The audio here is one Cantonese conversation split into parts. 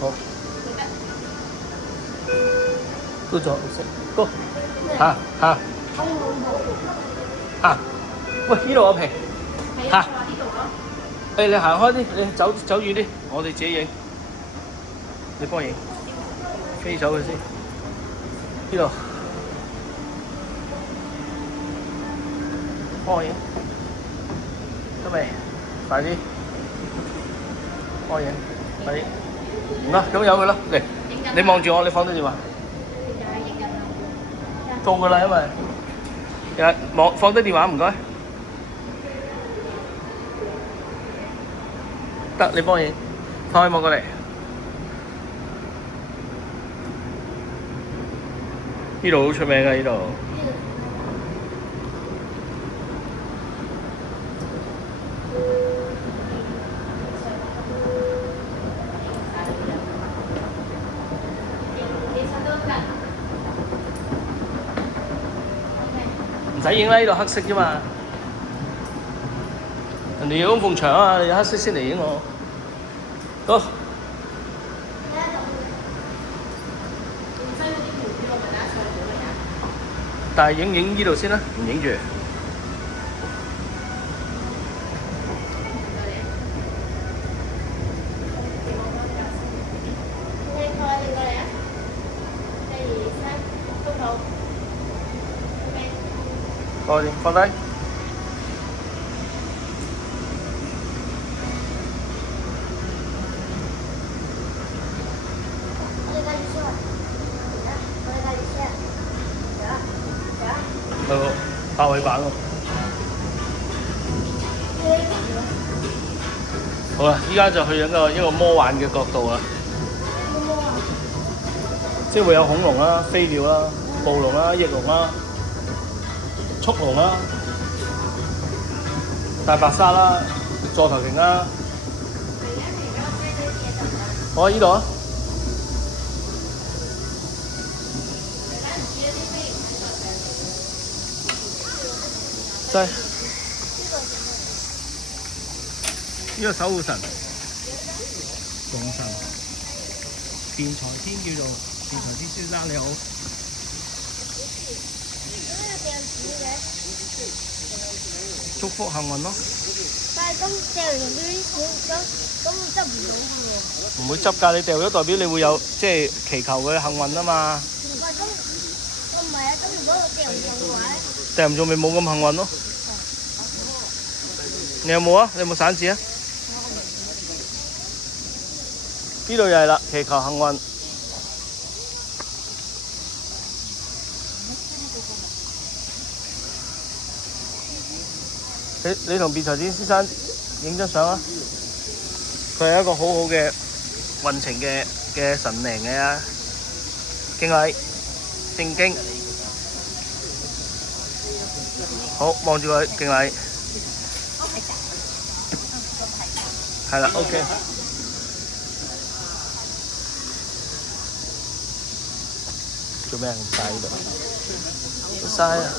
好。到咗，食，Go，行。喂，呢度阿平，行。誒，你行開啲，你走遠啲，我哋自己影。你幫我影，飛走佢先。呢度，幫我影，得未？快啲，幫我影，快啲。唔啦，咁由佢啦，嚟，你望住我，你放低電話。做㗎啦，因為放低電話，唔該。得，你幫我影，放開望過嚟。呢度好出名㗎，呢度。唔使影啦，呢度黑色啫嘛。人哋有埲牆啊，你有黑色先嚟影我。好。但係影呢度先啦，唔影住。放低。八位版喎。好啦，依家就去一個魔幻嘅角度啦。即係會有恐龍啦、飛鳥啦、暴龍啦、翼龍啦、速龍啦、大白鯊啦、座頭鯨啦。我喺呢度啊。呢個守護神，龍神，辯財天叫做辯財天先生你好。祝福幸運咯。但係咁掉完嗰啲錢，咁執唔到嘅喎。唔會執㗎，你掉咗代表你會有即係祈求佢幸運啊嘛。喂，咁唔係啊，咁如果我掉唔中嘅話咧？掉唔中咪冇咁幸運咯。你有冇啊？你有冇散紙啊？呢度又係啦，祈求幸運。你同辯財天先生影張相啊！佢係一個好好嘅運程嘅神靈嘅啊！敬禮，正經。好，望住佢敬禮。係啦 ，OK。做咩咁晒喺度？晒啊！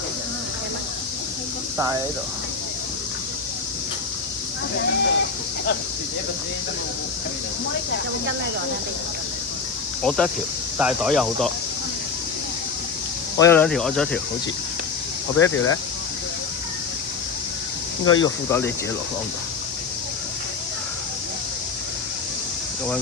晒喺度。我得一條，大袋有好多。我有兩條，我仲有一條，好似我俾一條咧。應該呢個褲袋你自己攞。